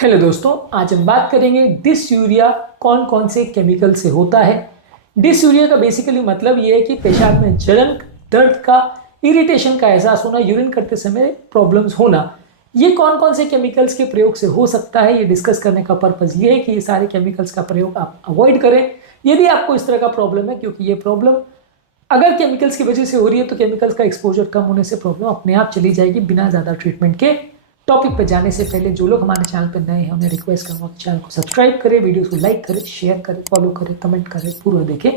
Hello दोस्तों, आज हम बात करेंगे डिसयूरिया कौन कौन से केमिकल से होता है। डिसयूरिया का बेसिकली मतलब ये है कि पेशाब में जलन, दर्द का, इरिटेशन का एहसास होना, यूरिन करते समय प्रॉब्लम्स होना। ये कौन कौन से केमिकल्स के प्रयोग से हो सकता है, ये डिस्कस करने का पर्पज ये है कि ये सारे केमिकल्स का प्रयोग आप अवॉइड करें यदि आपको इस तरह का प्रॉब्लम है, क्योंकि ये प्रॉब्लम अगर केमिकल्स की वजह से हो रही है तो केमिकल्स का एक्सपोजर कम होने से प्रॉब्लम अपने आप चली जाएगी बिना ज़्यादा ट्रीटमेंट के। टॉपिक पे जाने से पहले जो लोग हमारे चैनल पर नए हैं उन्हें रिक्वेस्ट करूँगा कि चैनल को सब्सक्राइब करें, वीडियोस को लाइक करें, शेयर करें, फॉलो करें, कमेंट करें, पूरा देखें।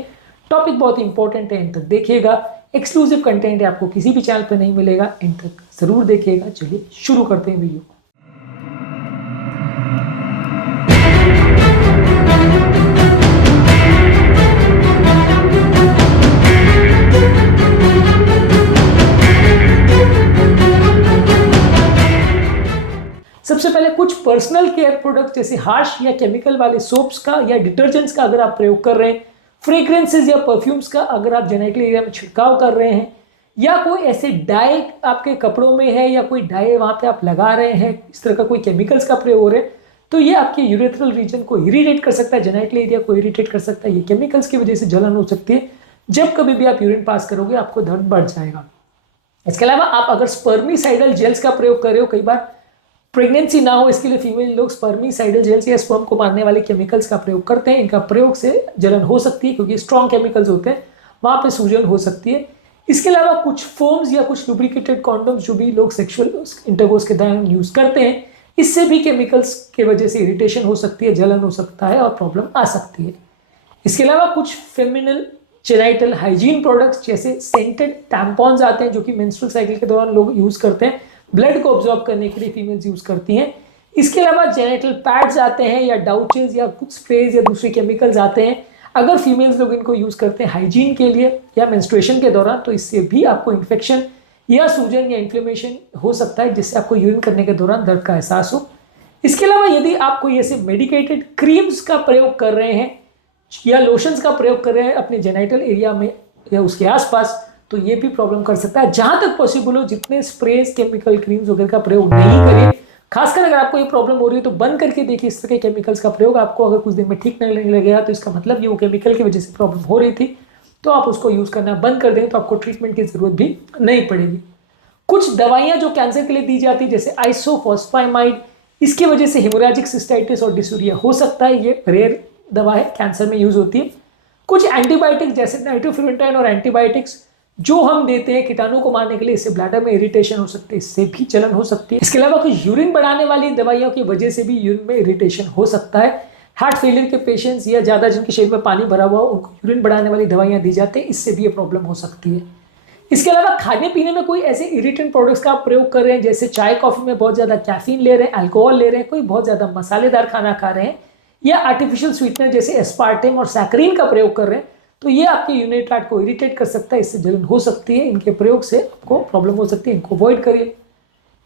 टॉपिक बहुत इंपॉर्टेंट है, एंड तक देखिएगा। एक्सक्लूसिव कंटेंट है, आपको किसी भी चैनल पर नहीं मिलेगा, एंड तक जरूर देखिएगा। चलिए शुरू करते हैं वीडियो। सबसे पहले कुछ पर्सनल केयर प्रोडक्ट जैसे हार्श या केमिकल वाले सोप्स का या डिटर्जेंट्स का अगर आप प्रयोग कर रहे हैं, फ्रेग्रेंसेस या परफ्यूम्स का अगर आप जेनेटल एरिया में छिड़काव कर रहे हैं, या कोई ऐसे डाई आपके कपड़ों में है या कोई डाई वहां पे आप लगा रहे हैं, इस तरह का कोई केमिकल्स का प्रयोग हो रहा है, तो ये आपके यूरेथ्रल रीजन को इरिटेट कर सकता है, जेनेटल एरिया को इरिटेट कर सकता है। ये केमिकल्स की वजह से जलन हो सकती है। जब कभी भी आप यूरिन पास करोगे आपको दर्द बढ़ जाएगा। इसके अलावा आप अगर स्पर्मिसाइडल जेल्स का प्रयोग कर रहे हो, कई बार प्रेगनेंसी ना हो इसके लिए फीमेल लोग स्पर्मिसाइडल जेल्स या स्पर्म को मारने वाले केमिकल्स का प्रयोग करते हैं। इनका प्रयोग से जलन हो सकती है क्योंकि स्ट्रॉन्ग केमिकल्स होते हैं, वहां पे सूजन हो सकती है। इसके अलावा कुछ फोम्स या कुछ लुब्रिकेटेड कॉन्डोम्स जो भी लोग सेक्सुअल इंटरकोर्स के दौरान यूज करते हैं, इससे भी केमिकल्स की वजह से इरिटेशन हो सकती है, जलन हो सकता है और प्रॉब्लम आ सकती है। इसके अलावा कुछ फेमिनल जेनाइटल हाइजीन प्रोडक्ट्स जैसे सेंटेड टैम्पॉन्स आते हैं जो कि मेंस्ट्रुअल साइकिल के दौरान लोग यूज करते हैं, ब्लड को ऑब्जॉर्ब करने के लिए फीमेल्स यूज करती हैं। इसके अलावा जेनेटल पैड्स आते हैं या डाउचेस या कुछ स्प्रेज या दूसरे केमिकल्स आते हैं, अगर फीमेल्स लोग इनको यूज करते हैं हाइजीन के लिए या मेंस्ट्रुएशन के दौरान, तो इससे भी आपको इन्फेक्शन या सूजन या इन्फ्लेमेशन हो सकता है जिससे आपको यूरिन करने के दौरान दर्द का एहसास हो। इसके अलावा यदि आप कोई ऐसे मेडिकेटेड क्रीम्स का प्रयोग कर रहे हैं या लोशंस का प्रयोग कर रहे हैं अपने जेनाइटल एरिया में या उसके आसपास, तो ये भी प्रॉब्लम कर सकता है। जहां तक पॉसिबल हो जितने स्प्रेज, केमिकल, क्रीम्स वगैरह का प्रयोग नहीं करिए। खासकर अगर आपको ये प्रॉब्लम हो रही है तो बंद करके देखिए इस तरह के केमिकल्स का प्रयोग। आपको अगर कुछ दिन में ठीक नहीं लगेगा तो इसका मतलब ये वो केमिकल की वजह से प्रॉब्लम हो रही थी, तो आप उसको यूज करना बंद कर दें तो आपको ट्रीटमेंट की जरूरत भी नहीं पड़ेगी। कुछ दवाइयां जो कैंसर के लिए दी जाती है जैसे आइसोफॉस्फाइमाइड, इसकी वजह से हेमोरेजिक सिस्टाइटिस और डिसूरिया हो सकता है। ये रेयर दवा है, कैंसर में यूज होती है। कुछ एंटीबायोटिक्स जैसे नाइट्रोफ्यूरेंटाइन और एंटीबायोटिक्स जो हम देते हैं कीटाणु को मारने के लिए, इससे ब्लैडर में इरिटेशन हो सकती है, इससे भी जलन हो सकती है। इसके अलावा कुछ यूरिन बढ़ाने वाली दवाइयों की वजह से भी यूरिन में इरिटेशन हो सकता है। हार्ट फेलियर के पेशेंट्स या ज़्यादा जिनके शरीर में पानी भरा हुआ हो उनको यूरिन बढ़ाने वाली दवाइयाँ दी जाती है, इससे भी ये प्रॉब्लम हो सकती है। इसके अलावा खाने पीने में कोई ऐसे इरिटेंट प्रोडक्ट्स का आप प्रयोग कर रहे हैं जैसे चाय कॉफी में बहुत ज़्यादा कैफीन ले रहे हैं, अल्कोहल ले रहे हैं, कोई बहुत ज़्यादा मसालेदार खाना खा रहे हैं, या आर्टिफिशियल स्वीटनर जैसे एस्पार्टेम और सैकरीन का प्रयोग कर रहे हैं, तो ये आपके यूरिनरी ट्रैक्ट को इरिटेट कर सकता है, इससे जलन हो सकती है। इनके प्रयोग से आपको प्रॉब्लम हो सकती है, इनको अवॉइड करिए।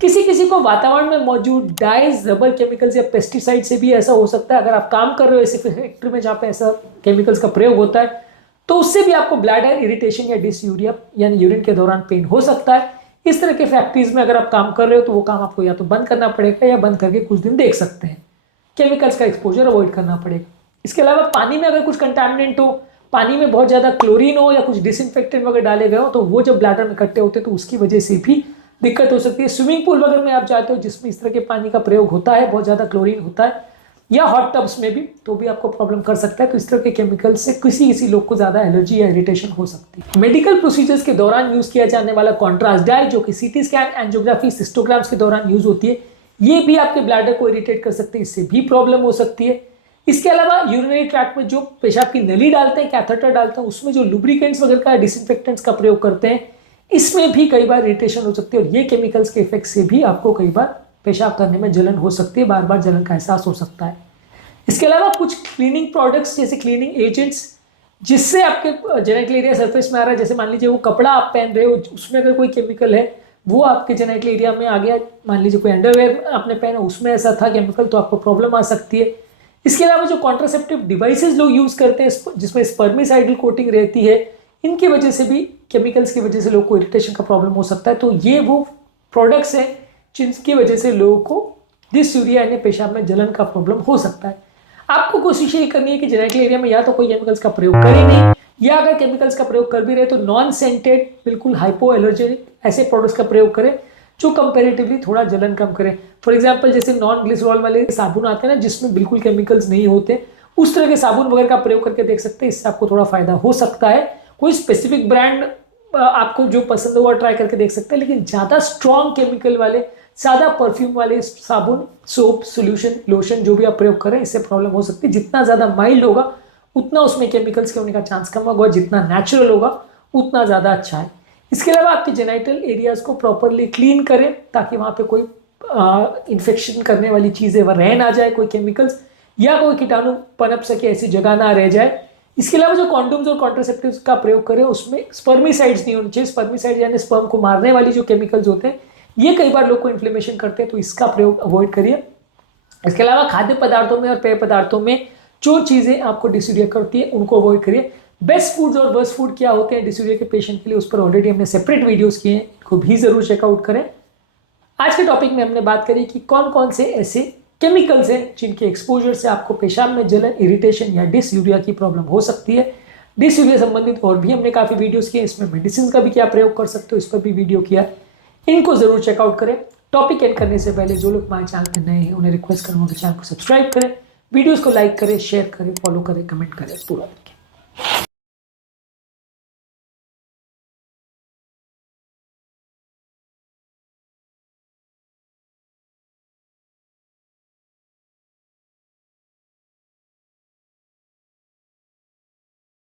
किसी किसी को वातावरण में मौजूद डाइज, रबर केमिकल्स या पेस्टिसाइड से भी ऐसा हो सकता है। अगर आप काम कर रहे हो ऐसे फैक्ट्री में जहाँ पे ऐसा केमिकल्स का प्रयोग होता है, तो उससे भी आपको ब्लैडर इरिटेशन या डिसयूरिया यानी यूरिन के दौरान पेन हो सकता है। इस तरह के फैक्ट्रीज में अगर आप काम कर रहे हो तो वो काम आपको या तो बंद करना पड़ेगा या बंद करके कुछ दिन देख सकते हैं। केमिकल्स का एक्सपोजर अवॉइड करना पड़ेगा। इसके अलावा पानी में अगर कुछ कंटामिनेंट हो, पानी में बहुत ज़्यादा क्लोरीन हो या कुछ डिसइंफेक्टेंट वगैरह डाले गए हो, तो वो जब ब्लैडर में इकट्ठे होते हैं तो उसकी वजह से भी दिक्कत हो सकती है। स्विमिंग पूल वगैरह में आप जाते हो जिसमें इस तरह के पानी का प्रयोग होता है, बहुत ज़्यादा क्लोरीन होता है, या हॉट टब्स में भी, तो भी आपको प्रॉब्लम कर सकता है। तो इस तरह के केमिकल से किसी लोग को ज़्यादा एलर्जी या इरिटेशन हो सकती है। मेडिकल प्रोसीजर्स के दौरान यूज़ किया जाने वाला कॉन्ट्रास्ट डाई जो कि सीटी स्कैन, एंजियोग्राफी, सिस्टोग्राम्स के दौरान यूज़ होती है, ये भी आपके ब्लैडर को इरिटेट कर सकती है, इससे भी प्रॉब्लम हो सकती है। इसके अलावा यूरिनरी ट्रैक्ट में जो पेशाब की नली डालते हैं, कैथेटर डालते हैं, उसमें जो लुब्रिकेंट्स वगैरह का, डिसइंफेक्टेंट्स का प्रयोग करते हैं, इसमें भी कई बार इरिटेशन हो सकती है। और ये केमिकल्स के इफेक्ट से भी आपको कई बार पेशाब करने में जलन हो सकती है, बार बार जलन का एहसास हो सकता है। इसके अलावा कुछ क्लीनिंग प्रोडक्ट्स जैसे क्लीनिंग एजेंट्स जिससे आपके जेनेटल एरिया सरफेस में आ रहा है, जैसे मान लीजिए वो कपड़ा आप पहन रहे हो उसमें अगर कोई केमिकल है वो आपके जेनेटल एरिया में आ गया, मान लीजिए कोई अंडरवेयर आपने पहना उसमें ऐसा था केमिकल, तो आपको प्रॉब्लम आ सकती है। इसके अलावा जो कॉन्ट्रासेप्टिव डिवाइसेस लोग यूज करते हैं जिसमें स्पर्मिसाइडल कोटिंग रहती है, इनकी वजह से भी, केमिकल्स की वजह से लोग को इरिटेशन का प्रॉब्लम हो सकता है। तो ये वो प्रोडक्ट्स हैं जिनकी वजह से लोगों को डिसयूरिया यानी पेशाब में जलन का प्रॉब्लम हो सकता है। आपको कोशिश ये करनी है कि जेनेटिकल एरिया में या तो कोई केमिकल्स का प्रयोग करें नहीं, या अगर केमिकल्स का प्रयोग कर भी रहे तो नॉन सेंटेड, बिल्कुल हाइपो एलर्जेनिक ऐसे प्रोडक्ट्स का प्रयोग करें जो कंपेरेटिवली थोड़ा जलन कम करें। फॉर एग्जांपल जैसे नॉन ग्लिसरॉल वाले साबुन आते हैं ना, जिसमें बिल्कुल केमिकल्स नहीं होते, उस तरह के साबुन वगैरह का प्रयोग करके देख सकते हैं, इससे आपको थोड़ा फायदा हो सकता है। कोई स्पेसिफिक ब्रांड आपको जो पसंद हो वो ट्राई करके देख सकते हैं, लेकिन ज़्यादा स्ट्रॉन्ग केमिकल वाले, सादा परफ्यूम वाले साबुन, सोप, सोल्यूशन, लोशन जो भी आप प्रयोग करें, इससे प्रॉब्लम हो सकती है। जितना ज़्यादा माइल्ड होगा उतना उसमें केमिकल्स के होने का चांस कम होगा, जितना नेचुरल होगा उतना ज़्यादा अच्छा है। इसके अलावा आपके जेनाइटल एरियाज को प्रॉपरली क्लीन करें ताकि वहाँ पे कोई इन्फेक्शन करने वाली चीज़ें वह रह ना जाए, कोई केमिकल्स या कोई कीटाणु पनप सके ऐसी जगह ना रह जाए। इसके अलावा जो कॉन्डोम्स और कॉन्ट्रासेप्टिव्स का प्रयोग करें उसमें स्पर्मिसाइड्स नहीं होने चाहिए। स्पर्मिसाइड यानी स्पर्म को मारने वाली जो केमिकल्स होते हैं, ये कई बार लोग को इन्फ्लेमेशन करते हैं, तो इसका प्रयोग अवॉइड करिए। इसके अलावा खाद्य पदार्थों में और पेय पदार्थों में जो चीज़ें आपको डिसयूरिया करती है उनको अवॉइड करिए। बेस्ट फूड्स और वर्स्ट फूड क्या होते हैं डिसयूरिया के पेशेंट के लिए, उस पर ऑलरेडी हमने सेपरेट वीडियोस किए हैं, इनको भी जरूर चेकआउट करें। आज के टॉपिक में हमने बात करी कि कौन कौन से ऐसे केमिकल्स हैं जिनके एक्सपोजर से आपको पेशाब में जलन, इरिटेशन या डिसयूरिया की प्रॉब्लम हो सकती है। डिसयूरिया संबंधित और भी हमने काफ़ी वीडियोस किए, इसमें मेडिसिन का भी क्या प्रयोग कर सकते हो इस पर भी वीडियो किया, इनको जरूर चेकआउट करें। टॉपिक एंड करने से पहले जो लोग हमारे चैनल पर नए हैं उन्हें रिक्वेस्ट करूँगा कि चैनल को सब्सक्राइब करें, वीडियोज़ को लाइक करें, शेयर करें, फॉलो करें, कमेंट करें पूरा।